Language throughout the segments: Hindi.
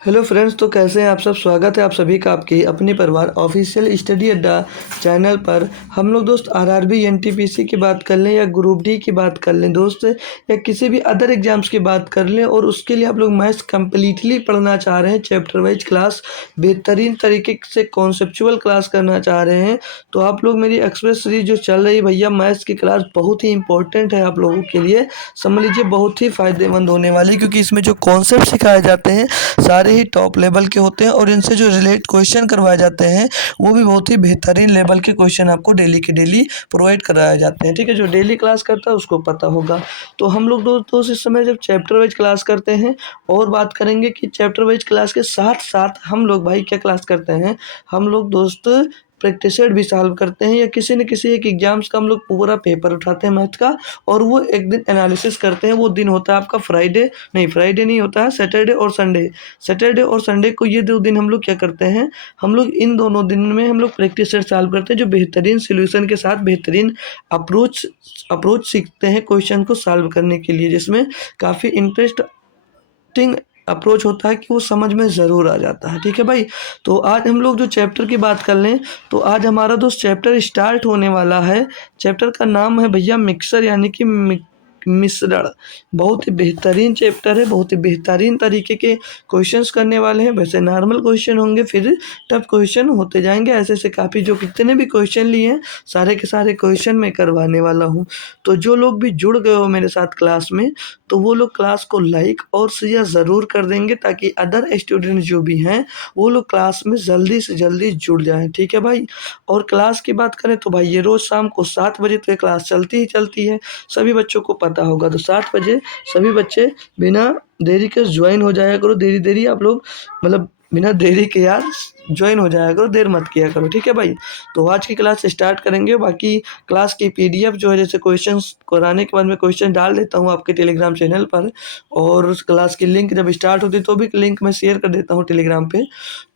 हेलो फ्रेंड्स, तो कैसे हैं आप सब। स्वागत है आप सभी का आपके अपने परिवार ऑफिशियल स्टडी अड्डा चैनल पर। हम लोग दोस्त आरआरबी एनटीपीसी की बात कर लें या ग्रुप डी की बात कर लें दोस्त, या किसी भी अदर एग्जाम्स की बात कर लें, और उसके लिए आप लोग मैथ्स कम्प्लीटली पढ़ना चाह रहे हैं, चैप्टर वाइज क्लास बेहतरीन तरीके से कॉन्सेप्चुअल क्लास करना चाह रहे हैं, तो आप लोग मेरी एक्सप्रेस सीरीज जो चल रही है भैया, मैथ्स की क्लास बहुत ही इंपॉर्टेंट है आप लोगों के लिए। समझ लीजिए बहुत ही फ़ायदेमंद होने वाली, क्योंकि इसमें जो कॉन्सेप्ट सिखाए जाते हैं सारे ही टॉप लेवल के होते हैं, और इनसे जो रिलेट क्वेश्चन करवाए जाते हैं वो भी बहुत ही बेहतरीन लेवल के क्वेश्चन आपको डेली के डेली प्रोवाइड कराए जाते हैं। ठीक है, जो डेली क्लास करता है उसको पता होगा। तो हम लोग दोस्तों इस समय जब चैप्टर वाइज क्लास करते हैं, और बात करेंगे कि चैप्टर वाइज क्लास के साथ साथ हम लोग भाई क्या क्लास करते हैं, हम लोग दोस्त प्रैक्टिस सेट भी सॉल्व करते हैं, या किसी न किसी एक एग्जाम्स का हम लोग पूरा पेपर उठाते हैं मैथ का, और वो एक दिन एनालिसिस करते हैं। वो दिन होता है आपका फ्राइडे नहीं होता है, सैटरडे और संडे। सैटरडे और संडे को ये 2 दिन हम लोग क्या करते हैं, हम लोग इन दोनों दिन में हम लोग प्रैक्टिस सेट सॉल्व करते हैं, जो बेहतरीन सॉल्यूशन के साथ बेहतरीन अप्रोच अप्रोच सीखते हैं क्वेश्चन को सॉल्व करने के लिए, जिसमें काफ़ी इंटरेस्टिंग अप्रोच होता है कि वो समझ में ज़रूर आ जाता है। ठीक है भाई, तो आज हम लोग जो चैप्टर की बात कर लें, तो आज हमारा दोस्त चैप्टर स्टार्ट होने वाला है। चैप्टर का नाम है भैया मिक्सर, यानी कि मिश्रण। बहुत ही बेहतरीन चैप्टर है, बहुत ही बेहतरीन तरीके के क्वेश्चंस करने वाले हैं। वैसे नॉर्मल क्वेश्चन होंगे, फिर टफ क्वेश्चन होते जाएंगे, ऐसे ऐसे काफ़ी जो कितने भी क्वेश्चन लिए हैं सारे के सारे क्वेश्चन मैं करवाने वाला हूँ। तो जो लोग भी जुड़ गए हो मेरे साथ क्लास में, तो वो लोग क्लास को लाइक और शेयर ज़रूर कर देंगे, ताकि अदर स्टूडेंट जो भी हैं वो लोग क्लास में जल्दी से जल्दी जुड़ जाएं। ठीक है भाई, और क्लास की बात करें तो भाई ये रोज़ शाम को 7 बजे तो ये क्लास चलती ही चलती है, सभी बच्चों को पता होगा। तो 7 बजे सभी बच्चे बिना देरी के ज्वाइन हो जाया करो। देरी देरी आप लोग मतलब बिना देरी के यार ज्वाइन हो जाया करो, देर मत किया करो। ठीक है भाई, तो आज की क्लास स्टार्ट करेंगे। बाकी क्लास की पीडीएफ जो है, जैसे क्वेश्चंस कराने के बाद मैं क्वेश्चन डाल देता हूँ आपके टेलीग्राम चैनल पर, और उस क्लास की लिंक जब स्टार्ट होती है तो भी लिंक मैं शेयर कर देता हूँ टेलीग्राम पे।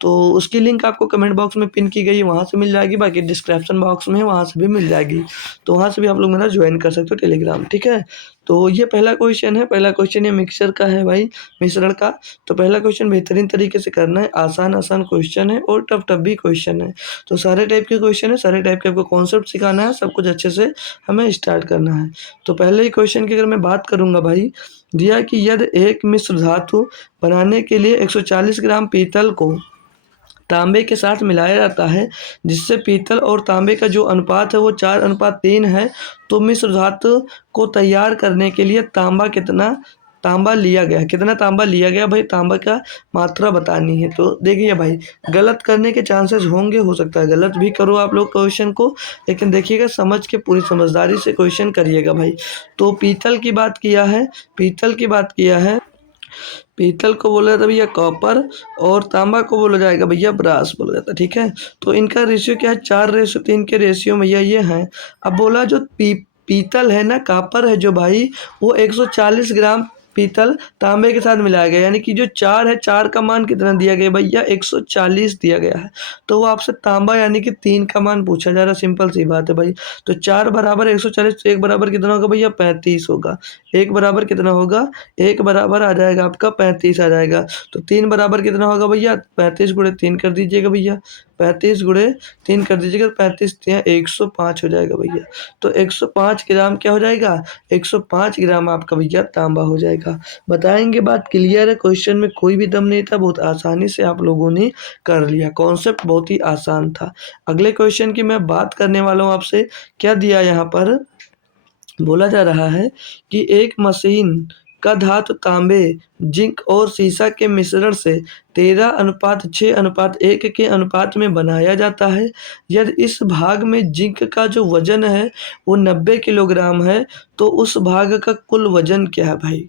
तो उसकी लिंक आपको कमेंट बॉक्स में पिन की गई है, वहाँ से मिल जाएगी। बाकी डिस्क्रिप्शन बॉक्स में है, वहाँ से भी मिल जाएगी, तो वहाँ से भी आप लोग मेरा ज्वाइन कर सकते हो टेलीग्राम। ठीक है, तो ये पहला क्वेश्चन है। पहला क्वेश्चन ये मिक्सर का है भाई, मिश्रण का। तो पहला क्वेश्चन बेहतरीन तरीके से करना है, आसान आसान क्वेश्चन है और टफ टफ भी क्वेश्चन है। तो सारे टाइप के क्वेश्चन है, सारे टाइप के आपको कॉन्सेप्ट सिखाना है, सब कुछ अच्छे से हमें स्टार्ट करना है। तो पहले ही क्वेश्चन की अगर मैं बात करूंगा भाई, दिया कि यदि एक मिश्र धातु बनाने के लिए 140 ग्राम पीतल को तांबे के साथ मिलाया जाता है, जिससे पीतल और तांबे का जो अनुपात है वो 4:3 है, तो मिश्र धातु को तैयार करने के लिए तांबा लिया गया। कितना तांबा लिया गया भाई, तांबा का मात्रा बतानी है। तो देखिए भाई, गलत करने के चांसेस होंगे, हो सकता है गलत भी करो आप लोग क्वेश्चन को, लेकिन देखिएगा समझ के पूरी समझदारी से क्वेश्चन करिएगा भाई। तो पीतल की बात किया है, पीतल की बात किया है, पीतल को बोला जाता है भैया कॉपर, और तांबा को बोला जाएगा भैया ब्रास बोला जाता है। ठीक है, तो इनका रेशियो क्या है, 4:3 के रेशियो भैया ये हैं। अब बोला जो पीतल है ना, कॉपर है जो भाई, वो 140 ग्राम पीतल तांबे के साथ मिलाया गया, यानी कि जो 4 है, 4 का मान कितना दिया गया भैया, 140 दिया गया है। तो वो आपसे तांबा यानी कि 3 का मान पूछा जा रहा है, सिंपल सी बात है भाई। तो 4 बराबर 140, तो 1 बराबर कितना होगा भैया, 35 होगा। 1 बराबर कितना होगा, 1 बराबर आ जाएगा आपका 35 आ जाएगा। तो 3 बराबर कितना होगा भैया, 35 गुणे 3 कर दीजिएगा भैया, 35 गुणे 3 कर दीजिएगा, 35 105 हो जाएगा भैया। तो 105 ग्राम क्या हो जाएगा, 105 ग्राम आपका भैया तांबा हो जाएगा। बताएंगे, बात क्लियर है, क्वेश्चन में कोई भी दम नहीं था, बहुत आसानी से आप लोगों ने कर लिया, कॉन्सेप्ट बहुत ही आसान था। अगले क्वेश्चन की मैं बात करने वाला हूँ आपसे। क्या दिया यहाँ पर, बोला जा रहा है कि एक मशीन का धातु तांबे, जिंक और सीसा के मिश्रण से 13:6:1 के अनुपात में बनाया जाता है। यदि इस भाग में जिंक का जो वजन है वो 90 किलोग्राम है, तो उस भाग का कुल वजन क्या है भाई।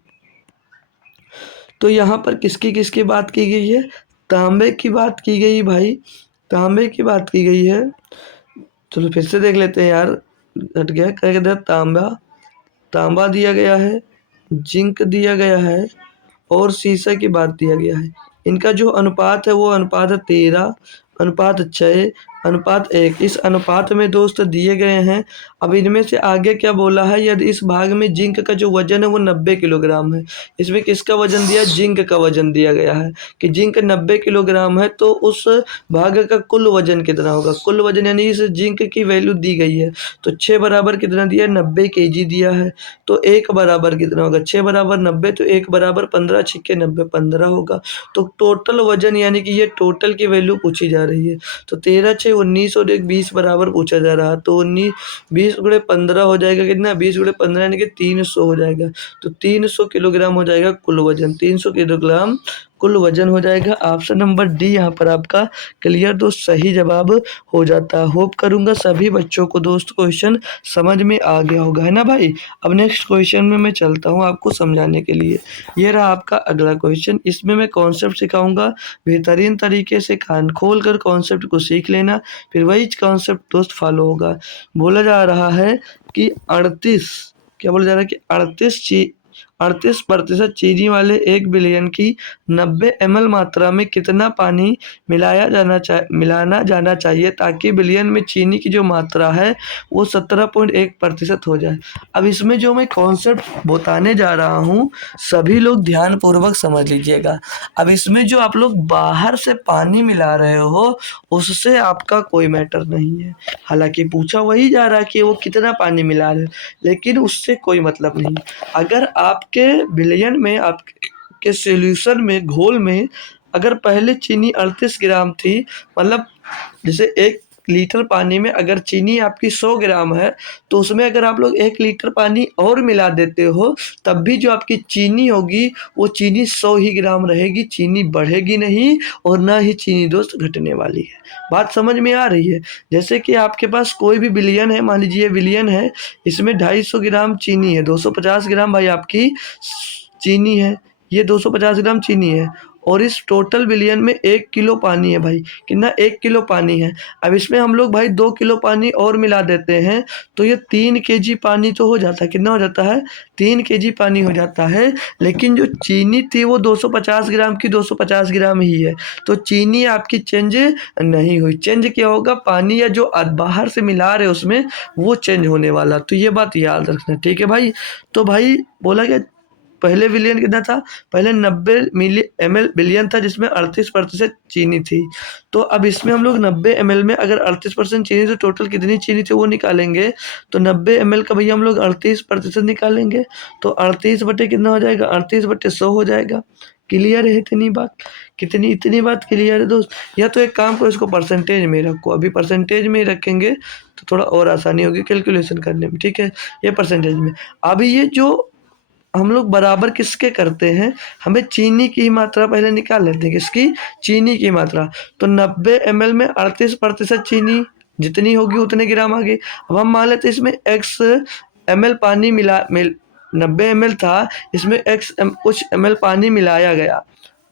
तो यहाँ पर किसकी किसकी बात की गई है, तांबे की बात की गई भाई, तांबे की बात की गई है। चलो फिर से देख लेते हैं यार, हट गया, क्या कहते हैं, तांबा, तांबा दिया गया है, जिंक दिया गया है, और शीशा की बात दिया गया है। इनका जो अनुपात है वो अनुपात है 13:6 अनुपात 1। इस अनुपात में दोस्त दिए गए हैं। अब इनमें से आगे क्या बोला है, यदि इस भाग में जिंक का जो वजन है वो 90 किलोग्राम है। इसमें किसका वजन दिया, जिंक का वजन दिया गया है कि जिंक 90 किलोग्राम है, तो उस भाग का कुल वजन कितना होगा। कुल वजन यानी इस जिंक की वैल्यू दी गई है, तो 6 बराबर कितना दिया है, 90 केजी दिया है। तो 1 बराबर कितना होगा, 6 बराबर 90, तो 1 बराबर 15, 6 के 90, 15 होगा। तो टोटल वजन यानी कि ये टोटल की वैल्यू पूछी जा रही है। तो 13 6 19 और 1 20 बराबर पूछा जा रहा है। तो 19 20 गुणे 15 हो जाएगा कितना, 20 गुणे 15 यानी कि 300 हो जाएगा। तो 300 किलोग्राम हो जाएगा कुल वजन, 300 किलोग्राम कुल वजन हो जाएगा। ऑप्शन नंबर डी यहाँ पर आपका क्लियर दोस्त सही जवाब हो जाता है। होप करूंगा सभी बच्चों को दोस्त क्वेश्चन समझ में आ गया होगा, है ना भाई। अब नेक्स्ट क्वेश्चन में मैं चलता हूँ आपको समझाने के लिए। ये रहा आपका अगला क्वेश्चन। इसमें मैं कॉन्सेप्ट सिखाऊंगा, बेहतरीन तरीके से कान खोल कर कॉन्सेप्ट को सीख लेना, फिर वही कॉन्सेप्ट दोस्त फॉलो होगा। बोला जा रहा है कि 38 क्या बोला जा रहा है कि 38% चीनी वाले 1 बिलियन की 90 ml मात्रा में कितना पानी मिलाना जाना चाहिए ताकि बिलियन में चीनी की जो मात्रा है वो 17.1% हो जाए। अब इसमें जो मैं कॉन्सेप्ट बताने जा रहा हूँ सभी लोग ध्यानपूर्वक समझ लीजिएगा। अब इसमें जो आप लोग बाहर से पानी मिला रहे हो उससे आपका कोई मैटर नहीं है। हालांकि पूछा वही जा रहा है कि वो कितना पानी मिला रहे हो, लेकिन उससे कोई मतलब नहीं। अगर आपके बिलियन में, आपके सॉल्यूशन में, घोल में अगर पहले चीनी 38 ग्राम थी, मतलब जैसे 1 लीटर पानी में अगर चीनी आपकी 100 ग्राम है, तो उसमें अगर आप लोग 1 लीटर पानी और मिला देते हो तब भी जो आपकी चीनी होगी वो चीनी 100 ही ग्राम रहेगी, चीनी बढ़ेगी नहीं और ना ही चीनी दोस्त घटने वाली है। बात समझ में आ रही है। जैसे कि आपके पास कोई भी बिलियन है, मान लीजिए बिलियन है, इसमें 250 ग्राम चीनी है, 250 ग्राम भाई आपकी चीनी है, ये 250 ग्राम चीनी है, और इस टोटल बिलियन में 1 किलो पानी है भाई। कितना, 1 किलो पानी है। अब इसमें हम लोग भाई 2 किलो पानी और मिला देते हैं तो ये 3 केजी पानी तो हो जाता है। कितना हो जाता है, 3 केजी पानी हो जाता है। लेकिन जो चीनी थी वो 250 ग्राम की 250 ग्राम ही है, तो चीनी आपकी चेंज नहीं हुई। चेंज क्या होगा, पानी या जो बाहर से मिला रहे उसमें वो चेंज होने वाला। तो ये बात याद रखना, ठीक है भाई। तो भाई बोला गया पहले बिलियन कितना था, पहले 90 मिली ml बिलियन था जिसमें 38% चीनी थी। तो अब इसमें हम लोग 90 ml में अगर 38% चीनी, तो टोटल कितनी चीनी थी वो निकालेंगे। तो 90 ml का भैया हम लोग 38% निकालेंगे, तो 38 बटे कितना हो जाएगा, 38 बटे 100 हो जाएगा। क्लियर है इतनी बात, कितनी इतनी बात क्लियर है दोस्त। या तो एक काम करो, इसको परसेंटेज में रखो, अभी परसेंटेज में रखेंगे तो थोड़ा और आसानी होगी कैलकुलेशन करने में, ठीक है। ये परसेंटेज में, अभी ये जो हम लोग बराबर किसके करते हैं, हमें चीनी की मात्रा पहले निकाल लेते हैं। किसकी, चीनी की मात्रा। तो 90 ml में 38% चीनी जितनी होगी उतने ग्राम आ गए। अब हम मान लेते हैं इसमें x ml पानी 90 ml था, इसमें कुछ ml पानी मिलाया गया,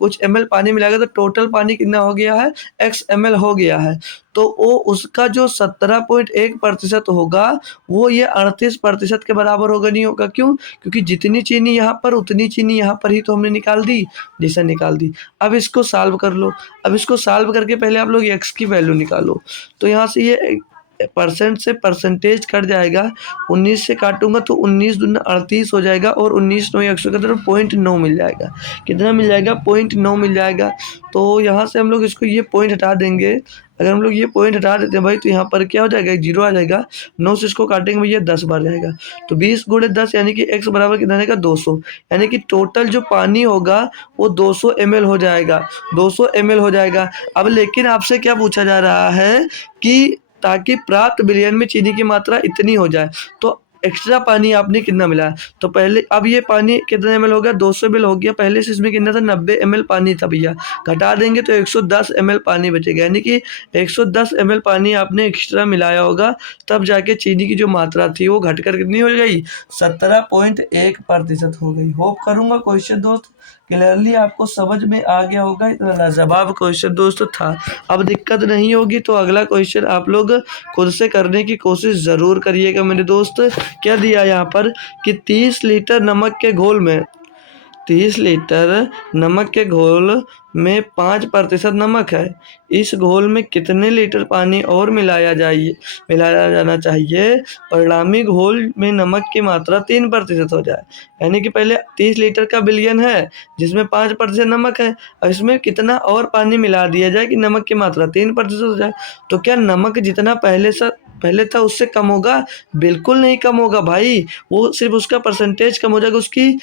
कुछ ml पानी मिलाया गया, तो टोटल पानी कितना हो गया है, x ml हो गया है। तो वो उसका जो 17.1% होगा वो ये 38% के बराबर होगा, नहीं होगा। क्यों, क्योंकि जितनी चीनी यहाँ पर उतनी चीनी यहाँ पर ही तो हमने निकाल दी, जैसा निकाल दी। अब इसको सॉल्व कर लो। अब इसको सॉल्व करके पहले आप लोग x की वैल्यू निकालो। तो यहाँ से ये परसेंट से परसेंटेज कट जाएगा, 19 से काटूंगा तो 19 दूना 38 हो जाएगा, और 19 9 111 0.9 मिल जाएगा। कितना मिल जाएगा, 0.9 मिल जाएगा। तो यहाँ से हम लोग इसको ये पॉइंट हटा देंगे। अगर हम लोग ये पॉइंट हटा देते हैं भाई तो यहाँ पर क्या हो जाएगा, 0 आ जाएगा। 9 से इसको काटेंगे भैया 10 बार जाएगा, तो 20 गुणे 10 यानी कि x बराबर कितना आएगा, 200। यानी कि टोटल जो पानी होगा वो 200 ml हो जाएगा, 200 ml हो जाएगा। अब लेकिन आपसे क्या पूछा जा रहा है कि ताकि प्राप्त बिलियन में चीनी की मात्रा इतनी हो जाए, तो एक्स्ट्रा पानी आपने कितना मिलाया। तो पहले, अब ये पानी कितना ml हो गया, 200 ml हो गया। पहले से इसमें कितना था, 90 ml पानी था भैया, घटा देंगे तो 110 ml पानी बचेगा। यानी कि 110 ml पानी आपने एक्स्ट्रा मिलाया होगा, तब जाके चीनी की जो मात्रा थी वो घटकर कितनी हो गई, 17.1% हो गई। होप करूंगा क्वेश्चन दोस्त क्लियरली आपको समझ में आ गया होगा। इतना लाजवाब क्वेश्चन दोस्तों था। अब दिक्कत नहीं होगी तो अगला क्वेश्चन आप लोग खुद से करने की कोशिश ज़रूर करिएगा मेरे दोस्त। क्या दिया यहाँ पर कि 30 लीटर नमक के घोल में 30 लीटर नमक के घोल में 5% नमक है। इस घोल में कितने लीटर पानी और मिलाया जाना चाहिए परिणामी घोल में नमक की मात्रा 3% हो जाए। यानी कि पहले 30 लीटर का बिलियन है जिसमें 5% नमक है और इसमें कितना और पानी मिला दिया जाए कि नमक की मात्रा 3% हो जाए। तो क्या नमक जितना पहले था उससे कम होगा? बिल्कुल नहीं कम होगा भाई, वो सिर्फ उसका परसेंटेज कम हो जाएगा, उसकी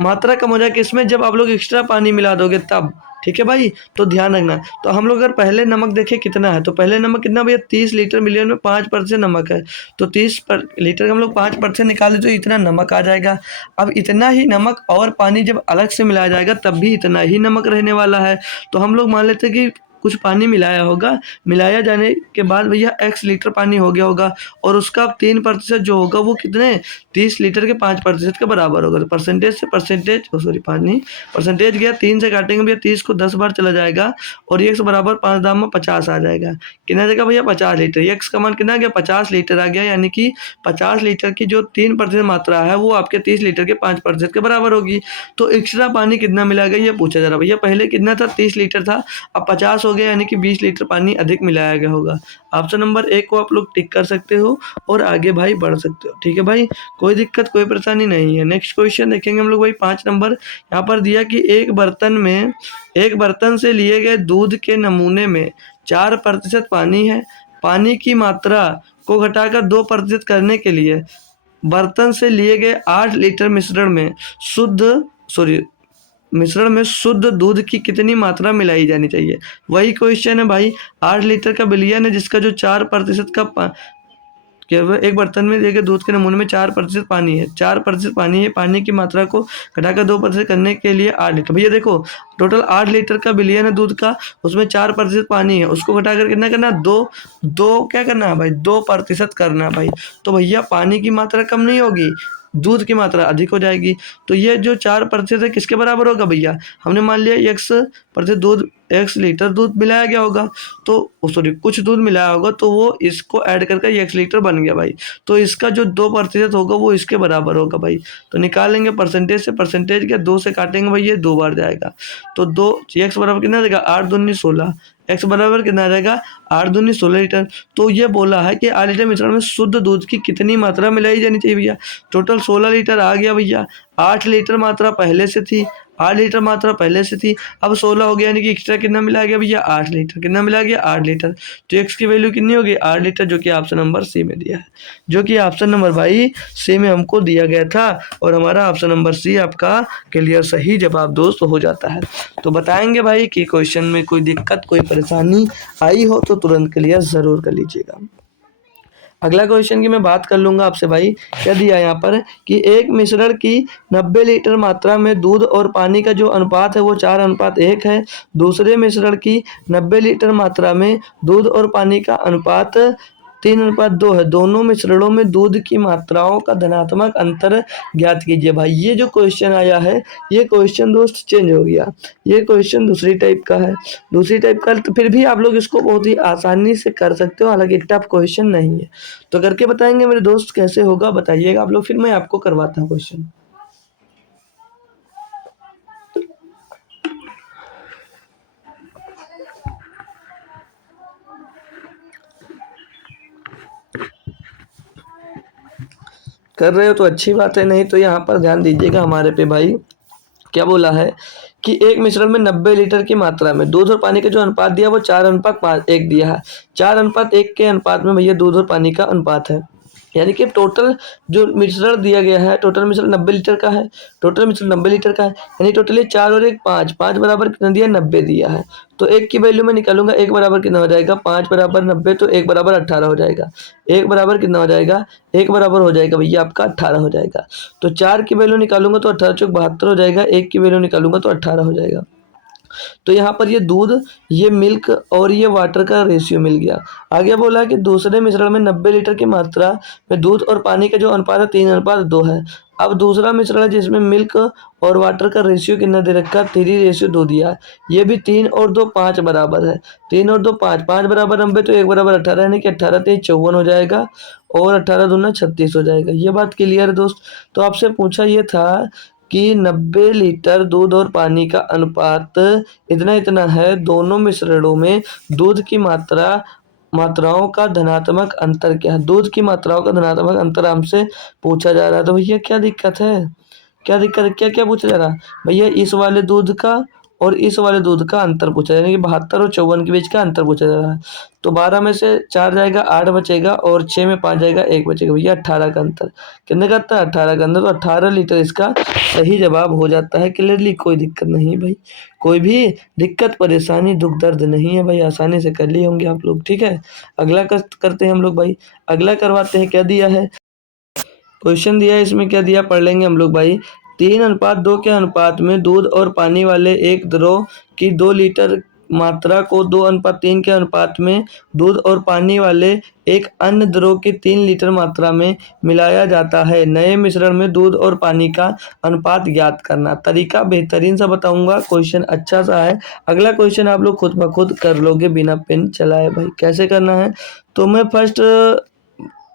मात्रा कम हो जाएगी। इसमें जब आप लोग एक्स्ट्रा पानी मिला दोगे तब, ठीक है भाई, तो ध्यान रखना। तो हम लोग अगर पहले नमक देखें कितना है, तो पहले नमक कितना भैया 30 लीटर मिलियन में 5% नमक है, तो 30 लीटर का हम लोग 5% निकाले तो इतना नमक आ जाएगा। अब इतना ही नमक और पानी जब अलग से मिलाया जाएगा तब भी इतना ही नमक रहने वाला है। तो हम लोग मान लेते हैं कि कुछ पानी मिलाया होगा, मिलाया जाने के बाद भैया x लीटर पानी हो गया होगा और उसका 3% जो होगा वो कितने 30 लीटर के 5% के बराबर होगा। तो परसेंटेज से परसेंटेज सॉरी पानी परसेंटेज गया 3 से काटेंगे भैया 30 को 10 बार चला जाएगा और x बराबर 5 दाम में 50 आ जाएगा। कितना आ जाएगा भैया 50 लीटर। x का मान कितना आ गया 50 लीटर आ गया, यानी कि 50 लीटर की जो 3% मात्रा है वो आपके 30 लीटर के 5% के बराबर होगी। तो एक्स्ट्रा पानी कितना मिला गया ये पूछा जा रहा भैया। पहले कितना था 30 लीटर था, अब 50 हो गया, यानी कि 20 लीटर पानी अधिक मिलाया गया होगा। ऑप्शन नंबर 1 को आप लोग टिक कर सकते हो और आगे भाई बढ़ सकते हो। ठीक है भाई, कोई दिक्कत कोई परेशानी नहीं है। नेक्स्ट क्वेश्चन देखेंगे हम लोग भाई 5 नंबर। यहाँ पर दिया कि एक बर्तन से लिए गए दूध के नमूने में 4% पानी है। पानी की मात्रा को घटाकर 2% करने के लिए बर्तन से लिए गए 8 लीटर मिश्रण में शुद्ध दूध की कितनी मात्रा मिलाई जानी चाहिए। वही क्वेश्चन है भाई, 8 लीटर का बिलियन है जिसका जो 4% का केवल एक बर्तन में दिए दूध के नमूने में 4% पानी है, 4% पानी है। पानी की मात्रा को घटाकर 2% करने के लिए 8 लीटर। भैया देखो टोटल 8 लीटर का बिलियन है दूध का, उसमें 4% पानी है, उसको घटाकर कितना करना है दो क्या करना है भाई 2% करना है भाई। तो भैया पानी की मात्रा कम नहीं होगी, दूध की मात्रा अधिक हो जाएगी। तो ये जो 4% है किसके बराबर होगा भैया, हमने मान लिया x लीटर दूध मिलाया गया होगा, तो सॉरी कुछ दूध मिलाया होगा तो वो इसको ऐड करके x लीटर बन गया भाई। तो इसका जो 2% होगा वो इसके बराबर होगा भाई। तो निकालेंगे परसेंटेज से, परसेंटेज क्या 2 से काटेंगे भाई, ये 2 बार जाएगा। तो 2 x बराबर कितना देगा 8 दूनी 16, x बराबर कितना आ जाएगा 8 दूनी 16 लीटर। तो ये बोला है कि 8 लीटर मिश्रण में शुद्ध दूध की कितनी मात्रा मिलाई जानी चाहिए भैया। टोटल 16 लीटर आ गया भैया, 8 लीटर मात्रा पहले से थी, 8 लीटर मात्रा पहले से थी, अब 16 हो गया, यानी कि एक्स्ट्रा कितना मिला गया भैया 8 लीटर। कितना मिला गया 8 लीटर। तो x की वैल्यू कितनी होगी 8 लीटर, जो कि ऑप्शन नंबर सी में दिया है, जो कि ऑप्शन नंबर भाई सी में हमको दिया गया था। और हमारा ऑप्शन नंबर सी आपका क्लियर सही जवाब दोस्त हो जाता है। तो बताएंगे भाई कि क्वेश्चन में कोई दिक्कत कोई परेशानी आई हो तो तुरंत क्लियर ज़रूर कर लीजिएगा। अगला क्वेश्चन की मैं बात कर लूँगा आपसे भाई। क्या दिया है यहाँ पर कि एक मिश्रण की 90 लीटर मात्रा में दूध और पानी का जो अनुपात है वो 4:1 है। दूसरे मिश्रण की 90 लीटर मात्रा में दूध और पानी का अनुपात 3:2 है। दोनों मिश्रणों में दूध की मात्राओं का धनात्मक अंतर ज्ञात कीजिए। भाई ये जो क्वेश्चन आया है ये क्वेश्चन दोस्त चेंज हो गया, ये क्वेश्चन दूसरी टाइप का है। दूसरी टाइप का तो फिर भी आप लोग इसको बहुत ही आसानी से कर सकते हो, हालांकि टफ क्वेश्चन नहीं है। तो करके बताएंगे मेरे दोस्त कैसे होगा, बताइएगा आप लोग, फिर मैं आपको करवाता हूँ क्वेश्चन। कर रहे हो तो अच्छी बात है, नहीं तो यहाँ पर ध्यान दीजिएगा हमारे पे भाई। क्या बोला है कि एक मिश्रण में 90 लीटर की मात्रा में दूध और पानी का जो अनुपात दिया वो 4:1 दिया है। 4:1 के अनुपात में भैया दूध और पानी का अनुपात है, यानी कि टोटल जो मिश्रण दिया गया है, टोटल मिश्रण 90 लीटर का है, टोटल मिश्रण 90 लीटर का है, यानी टोटली 4 और 1 5, 5 बराबर कितना दिया 90 दिया है। तो एक की वैल्यू मैं निकालूंगा, एक बराबर कितना हो जाएगा 5 बराबर 90, तो एक बराबर 18 हो जाएगा। एक बराबर कितना हो जाएगा, एक बराबर हो जाएगा भैया आपका 18 हो जाएगा। तो 4 की वैल्यू निकालूंगा तो 18 चौक 72 हो जाएगा, एक की वैल्यू निकालूंगा तो 18 हो जाएगा। तो यहाँ पर ये दूध, ये मिल्क और ये वाटर का रेशियो मिल गया। आगे बोला कि दूसरे मिश्रण में 90 लीटर की मात्रा में दूध और पानी का जो अनुपात है 3:2 है। अब दूसरा मिश्रण है जिसमें मिल्क और वाटर का रेशियो कितना दे रखा है 3:2 दिया है। ये भी 3 और 2 5 बराबर है, 3 और 2 5, 5 बराबर 90 तो 1 बराबर 18, यानी कि 18 3 54 हो जाएगा और 18 दूना 36 हो जाएगा। ये बात क्लियर है दोस्त। तो आपसे पूछा ये था कि 90 लीटर दूध और पानी का अनुपात इतना इतना है, दोनों मिश्रणों में दूध की मात्राओं का धनात्मक अंतर क्या है? दूध की मात्राओं का धनात्मक अंतर हमसे पूछा जा रहा है, तो भैया क्या दिक्कत है? क्या दिक्कत है? क्या क्या पूछा जा रहा है भैया? इस वाले दूध का और इस वाले दूध का अंतर पूछा, यानी कि 72 और 54 के बीच का अंतर पूछा जा रहा है। तो 12 में से 4 जाएगा, 8 बचेगा, और 6 में 5 जाएगा, 1 बचेगा भैया, 18 का अंतर। कितने का आता है? 18 का अंतर। तो 18 लीटर इसका सही जवाब हो जाता है। क्लियरली कोई दिक्कत नहीं भाई, कोई भी दिक्कत परेशानी दुख दर्द नहीं है भाई, आसानी से कर लिए होंगे आप लोग। ठीक है, अगला करते हैं हम लोग भाई। अगला करवाते हैं, क्या दिया है क्वेश्चन दिया है, इसमें क्या दिया पढ़ लेंगे हम लोग भाई। 3:2 के अनुपात में दूध और पानी वाले एक द्रव की 2 लीटर मात्रा को 2:3 के अनुपात में दूध और पानी वाले एक अन्य द्रव की 3 लीटर मात्रा में मिलाया जाता है। नए मिश्रण में दूध और पानी का अनुपात ज्ञात करना। तरीका बेहतरीन सा बताऊंगा, क्वेश्चन अच्छा सा है। अगला क्वेश्चन आप लोग खुद ब खुद कर लोगे बिना पेन चलाए भाई। कैसे करना है? तो मैं फर्स्ट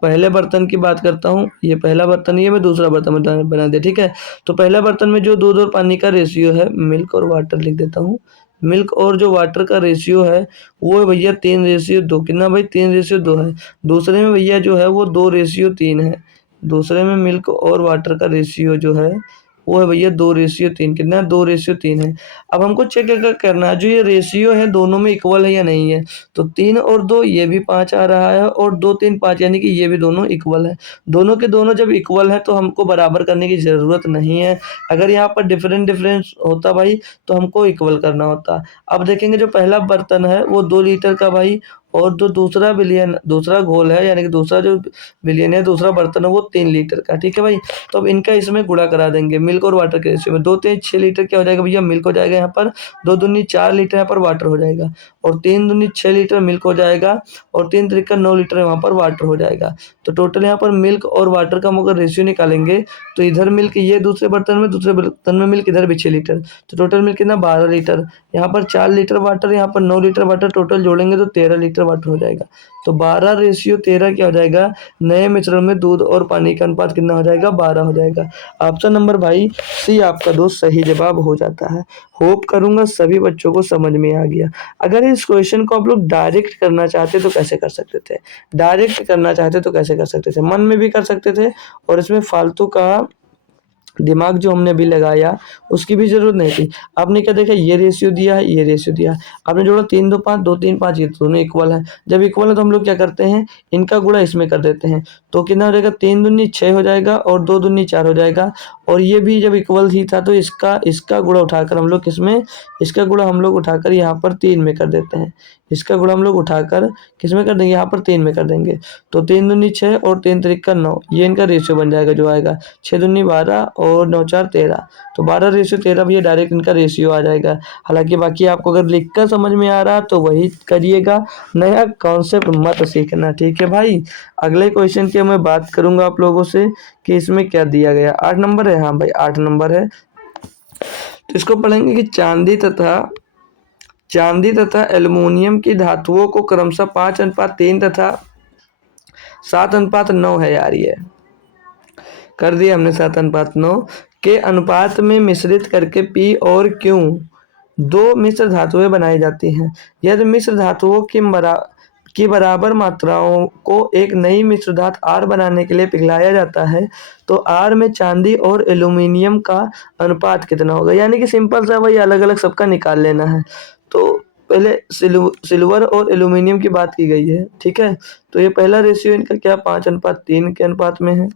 पहले बर्तन की बात करता हूँ। ये पहला बर्तन, ये मैं दूसरा बर्तन बना दे। ठीक है, तो पहला बर्तन में जो दूध और पानी का रेशियो है, मिल्क और वाटर लिख देता हूँ। मिल्क और जो वाटर का रेशियो है वो है भैया 3:2। कितना भाई? 3:2 है। दूसरे में भैया जो है वो 2:3 है। दूसरे में मिल्क और वाटर का रेशियो जो है वो है भैया 2:3। कितना? 2:3 है। अब हमको चेक करना है जो ये रेशियो है दोनों में इक्वल है या नहीं है। तो 3 और 2 ये भी 5 आ रहा है, और 2 3 5 यानी कि ये भी दोनों इक्वल है। दोनों के दोनों जब इक्वल है तो हमको बराबर करने की ज़रूरत नहीं है। अगर यहाँ पर डिफरेंस होता भाई तो हमको इक्वल करना होता। अब देखेंगे जो पहला बर्तन है वो 2 लीटर का भाई, और जो दूसरा घोल है, यानी कि दूसरा जो बिलियन है, दूसरा बर्तन है वो 3 लीटर का। ठीक है भाई, तो अब इनका इसमें गुणा करा देंगे मिल्क और वाटर के रेशियो में। 2 3 6 लीटर क्या हो जाएगा भैया? मिल्क हो जाएगा यहाँ पर। 2 दूनी 4 लीटर यहाँ पर वाटर हो जाएगा, और 3 दूनी 6 लीटर मिल्क हो जाएगा, और 3 त्रिका 9 लीटर यहाँ पर वाटर हो जाएगा। तो टोटल यहाँ पर मिल्क और वाटर का हम अगर रेशियो निकालेंगे तो इधर मिल्क ये दूसरे बर्तन में मिल्क, इधर भी 6 लीटर, तो टोटल मिल्क कितना? 12 लीटर। यहाँ पर 4 लीटर वाटर, यहाँ पर 9 लीटर वाटर, टोटल जोड़ेंगे तो 13 लीटर वाटर हो जाएगा। तो 12:13 क्या हो जाएगा? नए मिश्रण में दूध और पानी का अनुपात कितना हो जाएगा? 12 हो जाएगा। ऑप्शन नंबर भाई सी आपका दोस्त सही जवाब हो जाता है। होप करूंगा सभी बच्चों को समझ में आ गया। अगर इस क्वेश्चन को आप लोग डायरेक्ट करना चाहते तो कैसे कर सकते थे? डायरेक्ट करना चाहते तो कैसे कर सकते थे? मन में भी कर सकते थे, और इसमें फालतू का दिमाग जो हमने अभी लगाया उसकी भी जरूरत नहीं थी। आपने क्या देखा? ये रेशियो दिया है, ये रेशियो दिया है, आपने जोड़ा 3 2 5, 2 3 5, ये दोनों इक्वल है। जब इक्वल है तो हम लोग क्या करते हैं? इनका गुणा इसमें कर देते हैं। तो कितना हो जाएगा? 3 दूनी 6 हो जाएगा, और 2 दूनी 4 हो जाएगा। और ये भी जब इक्वल ही था तो इसका गुणा उठाकर हम लोग किसमें? इसका गुणा हम लोग उठाकर यहाँ पर 3 में कर देते हैं। इसका गुणा हम लोग उठाकर किसमें कर देंगे? यहाँ पर 3 में कर देंगे। तो 3 दूनी 6 और 3 त्रिका 9, ये इनका रेशियो बन जाएगा जो आएगा। 6 दूनी 12 और 9 4 13, तो 12:13 भी ये डायरेक्ट इनका रेशियो आ जाएगा। हालांकि बाकी आपको अगर लिखकर समझ में आ रहा तो वही करिएगा, नया कॉन्सेप्ट मत सीखना। ठीक है भाई, अगले क्वेश्चन की मैं बात करूंगा आप लोगों से कि इसमें क्या दिया गया। 8 नंबर है। हाँ भाई 8 नंबर है, तो इसको पढ़ेंगे कि चांदी तथा एल्युमिनियम की धातुओं को क्रमशः 5:3 तथा 7:9 है यार, ये कर दिया हमने 7:9 के अनुपात में मिश्रित करके पी और क्यू दो मिश्र धातुएं बनाई जाती हैं। यदि मिश्र धातुओं की बराबर मात्राओं को एक नई मिश्र धातु आर बनाने के लिए पिघलाया जाता है तो आर में चांदी और एल्युमिनियम का अनुपात कितना होगा? यानी कि सिंपल सा वही अलग अलग सबका निकाल लेना है। तो पहले सिल्वर और एल्युमिनियम की बात की गई है। ठीक है, तो ये पहला रेशियो इनका क्या 5:3 के अनुपात में है,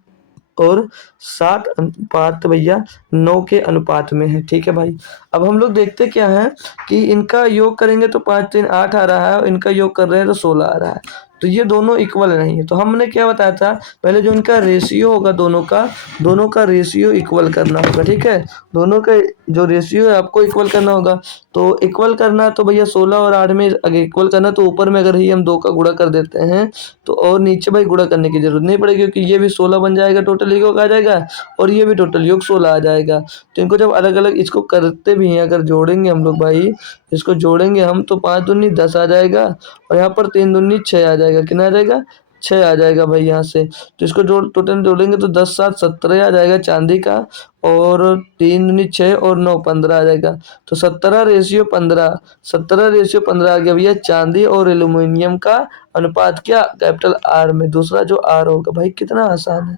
और 7 अनुपात भैया 9 के अनुपात में है। ठीक है भाई, अब हम लोग देखते क्या है कि इनका योग करेंगे तो 5 3 8 आ रहा है, और इनका योग कर रहे हैं तो 16 आ रहा है। तो ये दोनों इक्वल नहीं है। तो हमने क्या बताया था पहले, जो इनका रेशियो होगा दोनों का रेशियो इक्वल करना होगा। ठीक है, दोनों का जो रेशियो है आपको इक्वल करना होगा। तो इक्वल करना तो भैया 16 और 8 में अगर इक्वल करना तो ऊपर में अगर ही हम 2 का गुणा कर देते हैं तो, और नीचे भाई गुणा करने की जरूरत नहीं पड़ेगी, क्योंकि ये भी 16 बन जाएगा, टोटल योग आ जाएगा, और ये भी टोटल योग 16 आ जाएगा। तो इनको जब अलग अलग इसको करते भी हैं, अगर जोड़ेंगे हम लोग भाई, इसको जोड़ेंगे हम तो 5 दूनी 10 आ जाएगा, और यहाँ पर 3 दूनी 6 आ जाएगा। कितना आ जाएगा? 6 आ जाएगा भाई यहाँ से। तो इसको टोटल जोड़ेंगे तो 10 7 17 आ जाएगा चांदी का, और 3 दूनी 6 और 9 15 आ जाएगा। तो 17:15, 17:15 आ गया भैया चांदी और एल्यूमिनियम का अनुपात, क्या कैपिटल आर में। दूसरा जो आर होगा भाई, कितना आसान है,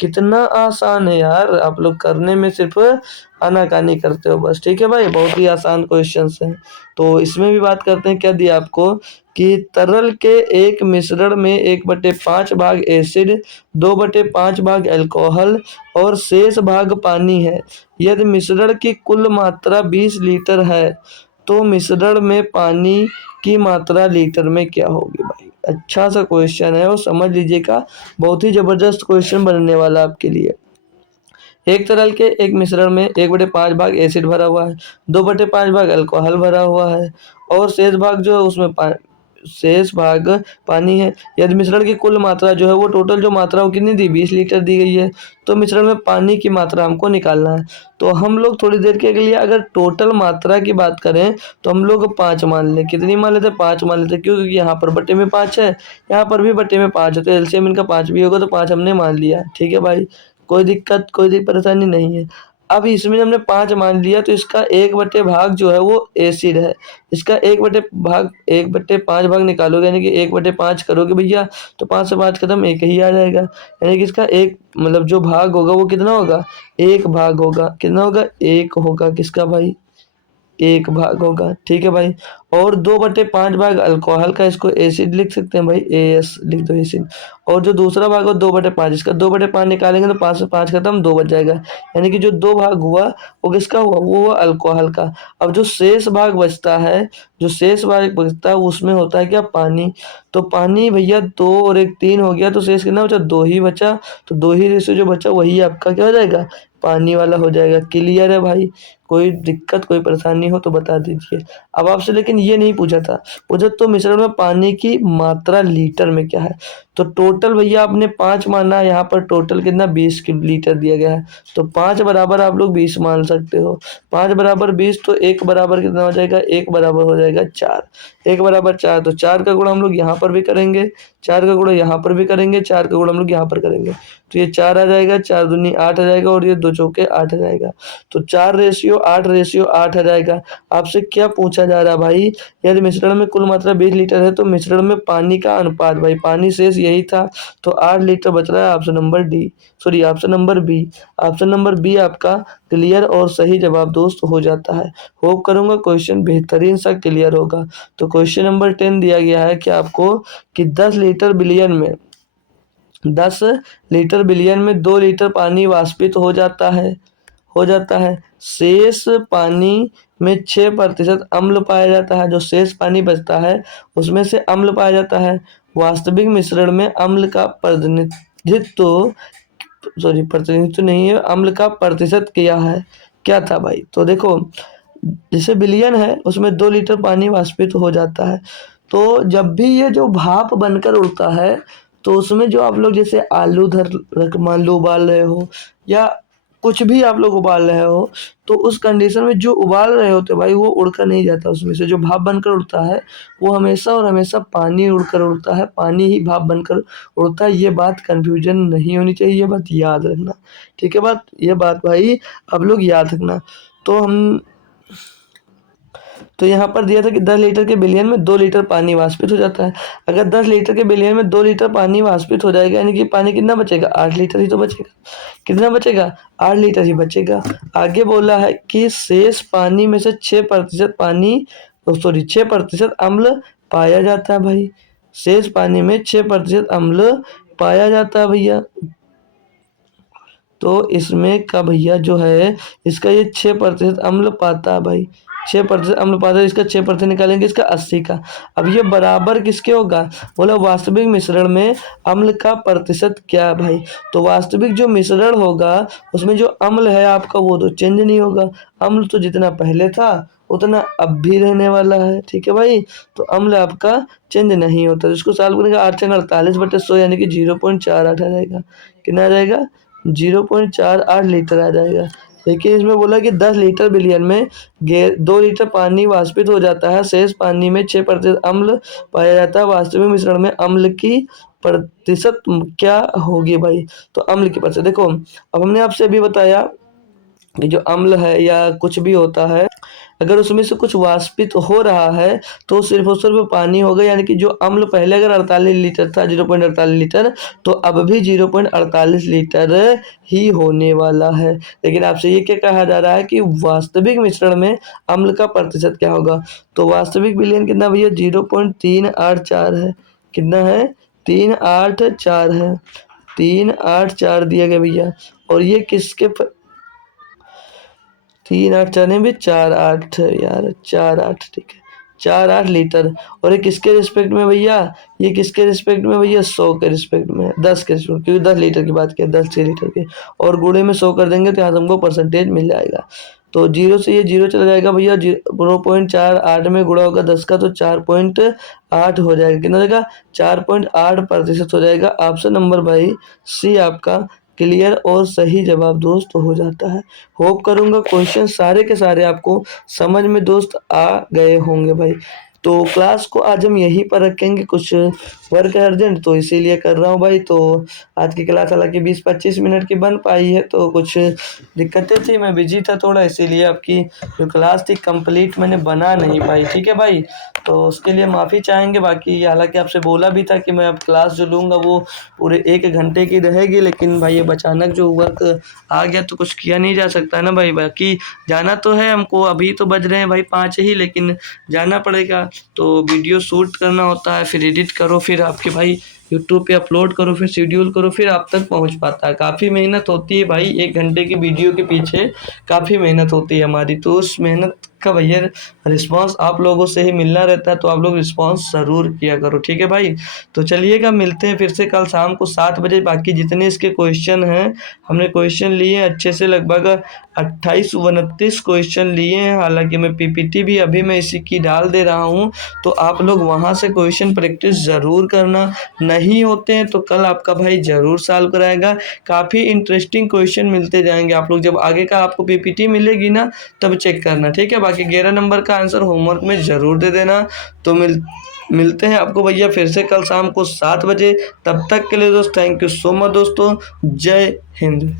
कितना आसान है यार, आप लोग करने में सिर्फ आनाकानी करते हो बस। ठीक है भाई, बहुत ही आसान क्वेश्चंस हैं। तो इसमें भी बात करते हैं, क्या दिया आपको कि तरल के एक मिश्रण में 1/5 भाग एसिड, 2/5 भाग अल्कोहल और शेष भाग पानी है। यदि मिश्रण की कुल मात्रा 20 लीटर है तो मिश्रण में पानी की मात्रा लीटर में क्या होगी भाई। अच्छा सा क्वेश्चन है और समझ लीजिएगा, बहुत ही जबरदस्त क्वेश्चन बनने वाला आपके लिए। एक तरल के एक मिश्रण में 1/5 भाग एसिड भरा हुआ है, 2/5 भाग अल्कोहल भरा हुआ है और शेष भाग जो है उसमें शेष भाग पानी है। यदि मिश्रण की कुल मात्रा जो है वो टोटल जो मात्रा वो कितनी दी, 20 लीटर दी गई है, तो मिश्रण में पानी की मात्रा हमको निकालना है। तो हम लोग थोड़ी देर के लिए अगर टोटल मात्रा की बात करें तो हम लोग 5 मान लें। कितनी मान लेते, 5 मान लेते, क्यों, क्योंकि यहाँ पर बट्टे में 5 है, यहाँ पर भी बट्टे में 5 है, तो एलसीएम इनका 5 भी होगा, तो 5 हमने मान लिया। ठीक है भाई, कोई दिक्कत कोई परेशानी नहीं है। अब इसमें हमने 5 मान लिया, तो इसका 1 भाग जो है वो एसिड है। इसका 1/5 भाग निकालोगे, यानी कि 1/5 करोगे भैया, तो 5 से 5 खत्म, 1 ही आ जाएगा। यानी कि इसका एक मतलब जो भाग होगा वो कितना होगा, 1 भाग होगा। कितना होगा, 1 होगा। किसका भाई, 1 भाग होगा। ठीक है भाई, और 2/5 भाग अल्कोहल का, इसको एसिड लिख सकते हैं भाई, एएस लिख दो एसिड। और जो दूसरा भाग हो 2/5, इसका 2/5 निकालेंगे तो 5 से 5 खत्म, 2 बच जाएगा। यानी कि जो 2 भाग हुआ वो किसका हुआ, वो हुआ अल्कोहल का। अब जो शेष भाग बचता है, जो शेष भाग बचता है उसमें होता है क्या, पानी। तो पानी भैया 2 और 1 3 हो गया, तो शेष कितना बचा, 2 ही बचा। तो 2 ही रेशियो जो बचा वही आपका क्या हो जाएगा, पानी वाला हो जाएगा। क्लियर है भाई, कोई दिक्कत कोई परेशानी हो तो बता दीजिए। अब आपसे लेकिन ये नहीं पूछा था, पूछा तो मिश्रण में पानी की मात्रा लीटर में क्या है। तो टोटल भैया आपने 5 माना है, यहाँ पर टोटल कितना 20 लीटर दिया गया है, तो 5 बराबर आप लोग 20 मान सकते हो। 5 बराबर 20, तो 1 बराबर कितना हो जाएगा, 1 बराबर हो जाएगा 4। 1 बराबर 4, तो 4 का गुणा हम लोग यहाँ पर भी करेंगे, 4 का गुणा यहाँ पर भी करेंगे, 4 का गुणा हम लोग यहाँ पर करेंगे, तो ये 4 आ जाएगा, 4 दूनी 8 आ जाएगा, और ये 2 चौके 8 आ जाएगा। तो 4:8 आ जाएगा। आपसे क्या पूछा जा रहा है भाई, यदि मिश्रण में कुल मात्रा 20 लीटर है तो मिश्रण में पानी का अनुपात, भाई पानी शेष यही था, तो 8 लीटर बच रहा है। Option number D, sorry option number B, option number B आपका क्लियर और सही जवाब दोस्त हो जाता है। होप करूंगा क्वेश्चन बेहतरीन सा क्लियर होगा। तो क्वेश्चन नंबर 10 दिया गया है कि आपको कि 10 लीटर बिलियन में 2 लीटर पानी वाष्पित हो जाता है। शेष पानी में 6% अम्ल पाया जाता है। जो शेष पानी बचता है उसमें से अम्ल पाया जाता है। वास्तविक मिश्रण में अम्ल का प्रतिनिधित्व नहीं है, अम्ल का प्रतिशत क्या था भाई। तो देखो, जैसे बिलियन है उसमें 2 लीटर पानी वाष्पित हो जाता है। तो जब भी ये जो भाप बनकर उड़ता है तो उसमें जो आप लोग जैसे आलू मान लो उबाल रहे हो, या कुछ भी आप लोग उबाल रहे हो, तो उस कंडीशन में जो उबाल रहे होते भाई वो उड़कर नहीं जाता, उसमें से जो भाप बनकर उड़ता है वो हमेशा और हमेशा पानी उड़कर उड़ता है, पानी ही भाप बनकर उड़ता है। ये बात कंफ्यूजन नहीं होनी चाहिए, ये बात याद रखना। ठीक है, ये बात भाई आप लोग याद रखना। तो यहाँ पर दिया था कि 10 लीटर के बिलियन में 2 लीटर पानी वाष्पित हो जाता है। अगर 10 लीटर के बिलियन में 2 लीटर पानी वाष्पित हो जाएगा, यानी कि पानी कितना बचेगा, 8 लीटर ही तो बचेगा। कितना बचेगा, 8 लीटर ही बचेगा। आगे बोला है कि शेष पानी में से 6% अम्ल पाया जाता है भाई। शेष पानी में 6% अम्ल पाया जाता है भैया। तो इसमें का भैया जो है इसका ये 6% अम्ल पाता है भाई, 6% अम्ल पाता है। इसका 6% निकालेंगे, इसका 80 का। अब ये बराबर किसके होगा, बोला वास्तविक मिश्रण में अम्ल का प्रतिशत क्या है भाई। तो वास्तविक जो मिश्रण होगा उसमें जो अम्ल है आपका वो तो चेंज नहीं होगा, अम्ल तो जितना पहले था उतना अब भी रहने वाला है। ठीक है भाई, तो अम्ल आपका चेंज नहीं होता। जिसको सॉल्व करेंगे 8×48/100 यानी कि 0.48 आ जाएगा। कितना आ जाएगा, 0.48 लीटर आ जाएगा। देखिए इसमें बोला कि 10 लीटर बिलियन में 2 लीटर पानी वाष्पित हो जाता है। शेष पानी में 6% अम्ल पाया जाता है। वास्तविक मिश्रण में अम्ल की प्रतिशत क्या होगी भाई? तो अम्ल की प्रतिशत देखो, अब हमने आपसे अभी बताया कि जो अम्ल है या कुछ भी होता है, अगर उसमें से कुछ वाष्पित हो रहा है तो सिर्फ और सिर्फ पानी होगा, यानी कि जो अम्ल पहले अगर 48 लीटर था 0.48 लीटर, तो अब भी 0.48 लीटर ही होने वाला है। लेकिन आपसे ये क्या कहा जा रहा है कि वास्तविक मिश्रण में अम्ल का प्रतिशत क्या होगा? तो वास्तविक विलयन कितना भैया? 0.384 है। कितना है? 384 है। 384 दिया गया भैया। और ये किसके 3 8 4 नहीं भी 4 8 यार, 4 8 ठीक है, 4 8 लीटर। और ये किसके रिस्पेक्ट में भैया? ये किसके रिस्पेक्ट में भैया? 100 के रिस्पेक्ट में, 10 के रिस्पेक्ट, क्योंकि 10 लीटर की बात की, 10 लीटर के। और गुणे में 100 कर देंगे तो यहाँ से हमको परसेंटेज मिल जाएगा। तो जीरो से ये जीरो चला जाएगा भैया, 0.48 में गुणा होगा 10 का तो 4.8 हो जाएगा। कितना हो जाएगा? 4.8% हो जाएगा। ऑप्शन नंबर भाई सी आपका क्लियर और सही जवाब दोस्त हो जाता है। होप करूंगा क्वेश्चन सारे के सारे आपको समझ में दोस्त आ गए होंगे भाई। तो क्लास को आज हम यहीं पर रखेंगे, कुछ वर्क है अर्जेंट तो इसीलिए कर रहा हूँ भाई। तो आज की क्लास हालांकि 20-25 मिनट की बन पाई है, तो कुछ दिक्कतें थी, मैं बिजी था थोड़ा, इसीलिए आपकी जो क्लास थी कंप्लीट मैंने बना नहीं पाई। ठीक है भाई, तो उसके लिए माफ़ी चाहेंगे। बाकी हालांकि आपसे बोला भी था कि मैं अब क्लास जो लूँगा वो पूरे 1 घंटे की रहेगी, लेकिन भाई अब अचानक जो वर्क आ गया तो कुछ किया नहीं जा सकता ना भाई। बाकी जाना तो है हमको, अभी तो बज रहे हैं भाई 5 ही, लेकिन जाना पड़ेगा। तो वीडियो शूट करना होता है, फिर एडिट करो, फिर आपके भाई यूट्यूब पे अपलोड करो, फिर शेड्यूल करो, फिर आप तक पहुंच पाता है। काफ़ी मेहनत होती है भाई, 1 घंटे की वीडियो के पीछे काफ़ी मेहनत होती है हमारी। तो उस मेहनत का भैया रिस्पांस आप लोगों से ही मिलना रहता है, तो आप लोग रिस्पांस ज़रूर किया करो। ठीक है भाई, तो चलिएगा मिलते हैं फिर से कल शाम को 7 बजे। बाकी जितने इसके क्वेश्चन हैं, हमने क्वेश्चन लिए अच्छे से, लगभग 28-29 क्वेश्चन लिए हैं। हालांकि मैं पीपीटी भी अभी मैं इसी की डाल दे रहा हूँ, तो आप लोग वहाँ से क्वेश्चन प्रैक्टिस ज़रूर करना। नहीं होते हैं तो कल आपका भाई ज़रूर सॉल्व कराएगा। काफ़ी इंटरेस्टिंग क्वेश्चन मिलते जाएंगे, आप लोग जब आगे का आपको पीपीटी मिलेगी ना तब चेक करना। ठीक है, बाकी 11 नंबर का आंसर होमवर्क में ज़रूर दे देना। तो मिलते हैं आपको भैया फिर से कल शाम को 7 बजे। तब तक के लिए दोस्त थैंक यू सो मच दोस्तों। जय हिंद।